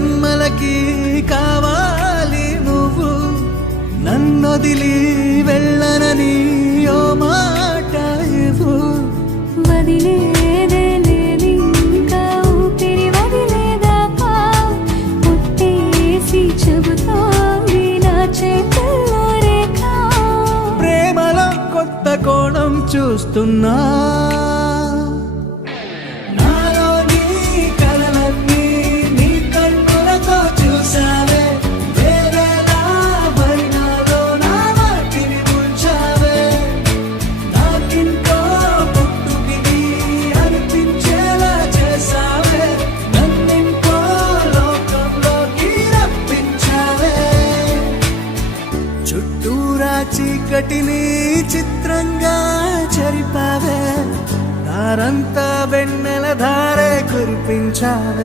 జన్మలకి కావాలి నువ్వు, నన్నొదిలి వెళ్ళనని ఓ మాట ఇవ్వు. వదిలేదే లేదింకా ఊపిరి వదిలేదాకా, పుట్టేసి చెబుతోంది నా చేతుల్లో రేఖ. ప్రేమలో కొత్త కోణం చూస్తున్నా, నాలో నీ కలలన్నీ నీ కన్నులతో చూసావే. వేరేలా వర్ణాలో నా వాటిని ముంచావే. నాకింకో పుట్టుకిది అనిపించేలా చేసావే. నన్నింకో లోకంలోకి రప్పించావే. చుట్టూరా చీకటిని చిత్రంగా చెరిపావే. దారంతా వెన్నెల ధారే కురిపించావే.